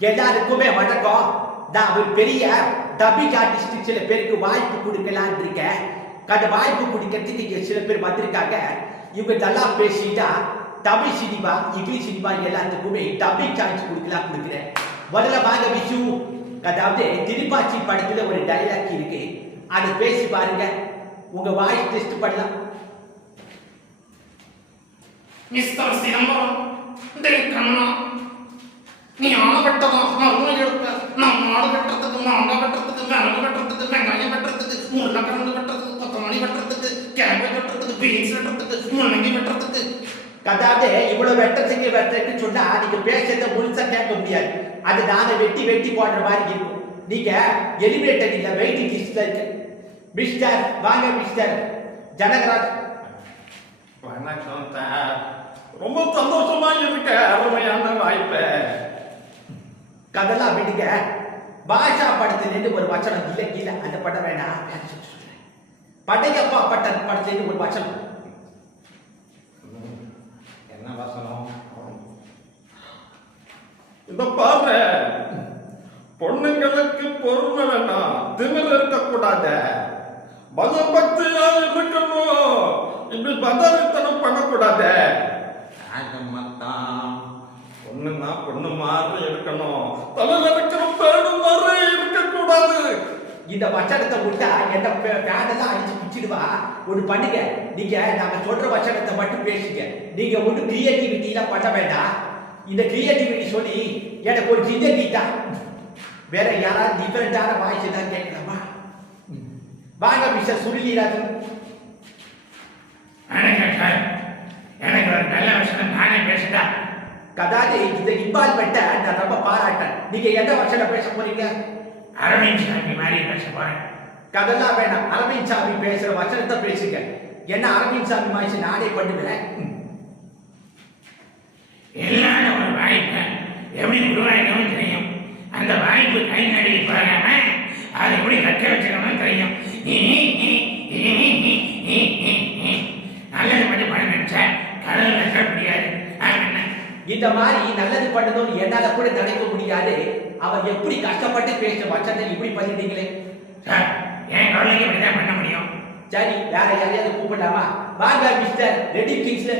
எல்லாருக்குமே வணக்கம். நான் ஒரு பெரிய டப்பிங் ஆர்டிஸ்ட், சில பேருக்கு வாய்ப்பு கொடுக்கலான் இருக்கேன். அந்த வாய்ப்பு கொடுக்கறதுக்கு இங்க சில பேர் வந்திருக்காங்க. இவங்க நல்லா பேசிட்டா தமிழ் சினிமா, இங்கிலீஷ் சினிமா எல்லாத்துக்குமே டப்பிங் சான்ஸ் கொடுக்குறேன். முதல்ல வாங்க விஷு. அதாவது திருப்பாச்சி படத்துல ஒரு டைலாக் இருக்கு, அதை பேசி பாருங்க. உங்க வாய்ஸ் டெஸ்ட் பண்ணலாம். மிஸ்டர் சிதம்பரம், கண்ணா, நீ ஆள வெட்டதும் மருமை எடுப்ப. நான் மாடு வெட்டுறதுக்கு, மாங்காய் வெட்டுறதுக்கு, மிளகு வெட்டுறதுக்கு, வெங்காயம் வெட்டுறதுக்கு, உருளைக்கிழங்கு வெட்டுறதுக்கு, கொத்தமல்லி வெட்டுறதுக்கு, கேபேஜ் வெட்டுறதுக்கு, பீன்ஸ் வெட்டுறதுக்கு, முள்ளங்கி வெட்டுறதுக்கு. அதாவது இவ்வளவு வெட்டுறதுக்கு சொன்னா நீங்க பேசுறத முழுசா கேட்க முடியாது. அது நானே வெட்டி வெட்டி போடுற மாதிரி இருக்கும். நீங்க எலிவேட்டர் இல்ல, வெயிட்டிங் லிஸ்ட்ல இருக்கு. மிஸ்டர் வாங்க, மிஸ்டர் ஜனகராஜ். வணக்கம் சார், ரொம்ப சந்தோஷமா இருக்க. அருமையான வாய்ப்பு. கதெல்லாம் விடுங்க. பாஷா படத்திலிருந்து ஒரு வச்சனம் இல்ல கீழே, அந்த படம் வேணாம். படையப்பா படத்திலிருந்து ஒரு வச்சனம். என்ன வசனம்? இத பாரு, பொண்ணுங்களுக்கு பொறுமை வேணாம், திமிர் இருக்கக்கூடாது, பகபக்தியா இருக்கணும், இப்படி பதவித்தனம் பண்ணக்கூடாது. பொண்ணுன்னா பொண்ணு மாதிரி இருக்கணும், தலையில இருக்கிற பேடு மாதிரி இருக்கக்கூடாது. இந்த வச்சனத்தை விட்டா என்ன பேடெல்லாம் அடிச்சு பிச்சிடுவா. ஒண்ணு பண்ணுங்க, நீங்க நாங்க சொல்ற வச்சனத்தை மட்டும் பேசுங்க. நீங்க ஒண்ணு கிரியேட்டிவிட்டிலாம் பண்ண வேண்டாம். இந்த கிரியேட்டிவிட்டி சொல்லி எனக்கு ஒரு ஜிந்தகி தான். வேற யாராவது டிஃபரெண்டான வாய்ஸ் தான் கேட்கலாமா? வாங்க மிஸ்டர் சுருளிராஜன். எனக்கு ஒரு நல்ல வசனம் நானே பேசுதா. கதாதி இந்த இன்வால்மெண்ட்டை நான் ரொம்ப பாராட்டேன். நீங்க எந்த வசனம் பேச போறீங்க? அரவிந்த் சாமி மாதிரி பேச போறேன். கதெல்லாம் வேணாம், அரவிந்த் சாமி பேசுற வசனத்தை பேசுங்க. என்ன அரவிந்த் சாமி மாதிரி நானே பண்ணுவேன். எல்லாரும் ஒரு வாய்ப்பை எப்படி உருவாக்கணும்னு தெரியும். அந்த வாய்ப்பு கை நடுவி போகாம அதை எப்படி கற்க வச்சுக்கணும்னு தெரியும். நல்லது மட்டும் பண்ண நினைச்சா கடவுள் வைக்க முடியாது. இந்த மாதிரி நல்லது பண்ணதும் என்னால கூட நினைக்க முடியாது. அவர் எப்படி கஷ்டப்பட்டு பேசுற வச்சத்தை இப்படி பண்ணிட்டீங்களே சார். என் குழந்தைங்க இப்படிதான் பண்ண முடியும். சரி, வேற யாரையாவது கூப்பிடலாமா? வாங்க மிஸ்டர் ரெடி கிங்ஸ்ல.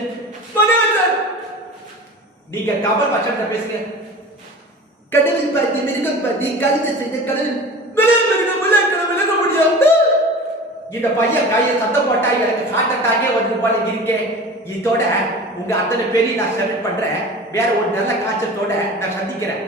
சார், நீங்க கமல் வச்சனத்தை பேசுங்க. கடவுள் பார்த்து, மிருகம் பார்த்து, கழுதை செய்த கடவுள் விலக முடியாது. இந்த பையன் கையை சத்தம் போட்டா எனக்கு ஹார்ட் அட்டாக்கே வந்து போல இருக்கேன். இதோட உங்க அத்தனை பேரையும் நான் செலக்ட் பண்றேன். வேற ஒரு நல்ல காய்ச்சலோட நான் சந்திக்கிறேன்.